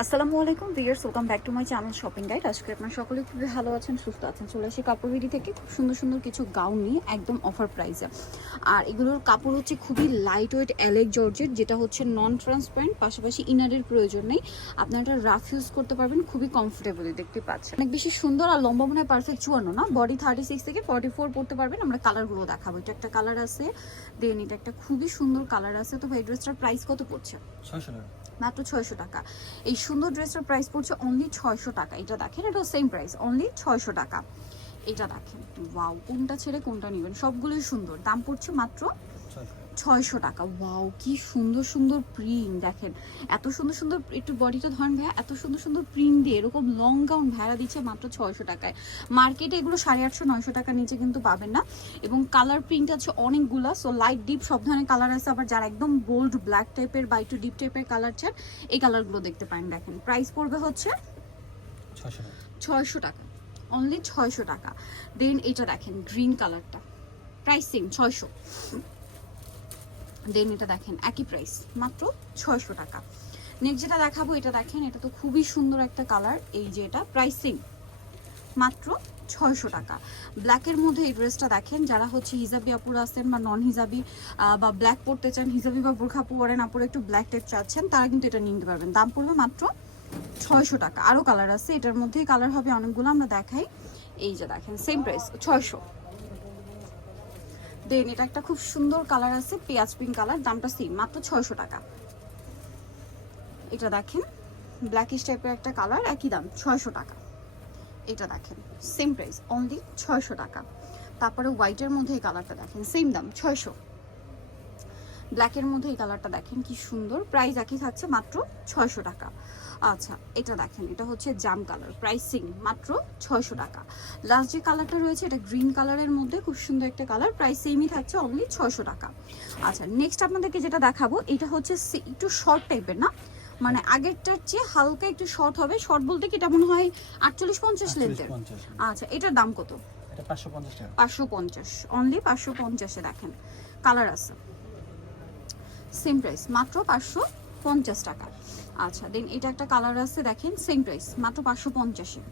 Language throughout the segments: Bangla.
আসসালামু আলাইকুম viewers welcome back to my channel shopping guide আজকে আপনারা সকলে খুবই ভালো আছেন, সুস্থ আছেন। চলে আসি কাপড় বিডি থেকে। খুব সুন্দর সুন্দর কিছু গাউন নিয়ে একদম অফার প্রাইসে আর এগুলোর কাপড় হচ্ছে খুবই লাইট ওয়েট অ্যালেক জর্জেট যেটা হচ্ছে নন ট্রান্সপারেন্ট পাশাপাশি ইনারের প্রয়োজন নেই। আপনারা এটা রাফ ইউজ করতে পারবেন, খুবই কমফোর্টেবলি দেখতে পাচ্ছেন। অনেক বেশি সুন্দর আর লম্বা মনে হয় পারফেক্ট চুয়ান্ন না? বডি থার্টি সিক্স থেকে ফর্টি ফোর পড়তে পারবেন, আমরা কালারগুলো দেখাবো। এটা একটা কালার আছে দেন এটা একটা খুবই সুন্দর কালার আছে। তো এই ড্রেসটার প্রাইস কত পড়ছে? ছয়শো টাকা। মাত্র ছয়শো টাকা। এই সুন্দর ড্রেসটার প্রাইস পড়ছে অনলি ছয়শো টাকা। এটা দেখেন, এটা সেম প্রাইস অনলি ছয়শো টাকা। এটা দেখেন ওয়াও কোনটা ছেড়ে কোনটা নেবেন? সবগুলোই সুন্দর। দাম পড়ছে মাত্র ছয়শো টাকা। ওয়াও কি সুন্দর সুন্দর প্রিন্ট দেখেন। এত সুন্দর সুন্দর একটু বডিটা ধরেন ভাইয়া এত সুন্দর সুন্দর প্রিন্ট দিয়ে এরকম লং গাউন ভাড়া দিচ্ছে মাত্র ছয়শো টাকায়। মার্কেটে এগুলো সাড়ে আটশো নয়শো টাকার নিচে কিন্তু পাবেন না। এবং কালার প্রিন্ট আছে অনেকগুলা সো লাইট ডিপ সব ধরনের কালার আছে। আবার যারা একদম বোল্ড ব্ল্যাক টাইপের বা একটু ডিপ টাইপের কালার চান এই কালারগুলো দেখতে পারেন দেখেন। প্রাইস পড়বে হচ্ছে ছয়শো টাকা। ছয়শো টাকা। অনলি ছয়শো টাকা। দেন এটা দেখেন গ্রিন কালারটা প্রাইস সেম ছয়শো। দেন এটা দেখেন, একই প্রাইস মাত্র ছয়শো টাকা। নেক্সট যেটা দেখাবো, এটা দেখেন, এটা তো খুবই সুন্দর একটা কালার এই যে এটা প্রাইস মাত্র ছয়শো টাকা। ব্ল্যাকের মধ্যে এই ড্রেসটা দেখেন, যারা হচ্ছে হিজাবি আপুর আছেন বা নন হিজাবি বা ব্ল্যাক পরতে চান, হিজাবি বা বোরখা পরেন, আপুর একটু ব্ল্যাক টাইপ চাচ্ছেন, তারা কিন্তু এটা নিতে পারবেন। দাম পড়বে মাত্র ছয়শো টাকা। আরও কালার আছে, এটার মধ্যেই কালার হবে অনেকগুলো, আমরা দেখাই। এই যে দেখেন সেম প্রাইস ছয়শো। দেন, এটা একটা খুব সুন্দর কালার আছে, পেঁয়াজ পিঙ্ক কালার, দামটা সেম মাত্র ছয়শো টাকা। এটা দেখেন ব্ল্যাকিশ টাইপের একটা কালার, একই দাম, ছয়শো টাকা। এটা দেখেন সেম প্রাইস অনলি ছয়শো টাকা। তারপরে হোয়াইটের মধ্যে এই কালারটা দেখেন সেম দাম, ছয়শো। ব্ল্যাকের মধ্যে এই কালারটা দেখেন, কি সুন্দর প্রাইস একই থাকছে, মাত্র ছয়শো টাকা। আচ্ছা এটা দেখেন এটা হচ্ছে জাম কালার প্রাইসিং মাত্র ছয়শো টাকা। লাস্ট যে কালারটা রয়েছে এটা গ্রিন কালারের মধ্যে খুব সুন্দর একটা কালার প্রাইস সেমই থাকছে অনলি ছয়শো টাকা। আচ্ছা নেক্সট আপনাদেরকে যেটা দেখাবো এটা হচ্ছে একটু শর্ট টাইপের না? মানে আগেরটার চেয়ে হালকা একটু শর্ট হবে শর্ট বলতে কি এটা মনে হয় আটচল্লিশ পঞ্চাশ লেন্থের আচ্ছা এটার দাম কত? পাঁচশো পঞ্চাশ অনলি পাঁচশো পঞ্চাশে দেখেন। কালার আছে। সেম প্রাইস মাত্র পাঁচশো পঞ্চাশ টাকা। আচ্ছা দেন এটা একটা কালার আছে, দেখেন সেম প্রাইস মাত্র পাঁচশো পঞ্চাশে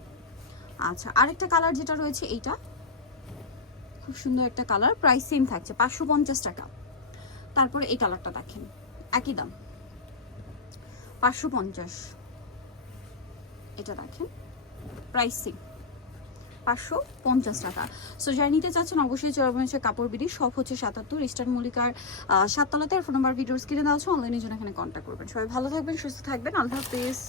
আচ্ছা আরেকটা কালার যেটা রয়েছে, এইটা, খুব সুন্দর একটা কালার প্রাইস সেম থাকছে, পাঁচশো পঞ্চাশ টাকা। তারপরে এই কালারটা দেখেন, একই দাম। পাঁচশো পঞ্চাশ, এটা দেখেন প্রাইস সেম পাঁচশো পঞ্চাশ টাকা। সো যারা নিতে চাচ্ছেন, অবশ্যই চলে কাপড় বিডি সব হচ্ছে সাতাত্তর ইস্টার্ন মল্লিকার সাততলাতে। আর ফোন নাম্বার ভিডিওস কিনে দেওয়া আছে অনলাইনের জন্য এখানে কন্ট্যাক্ট করবেন। সবাই ভালো থাকবেন, সুস্থ থাকবেন। আল্লাহ হাফিজ।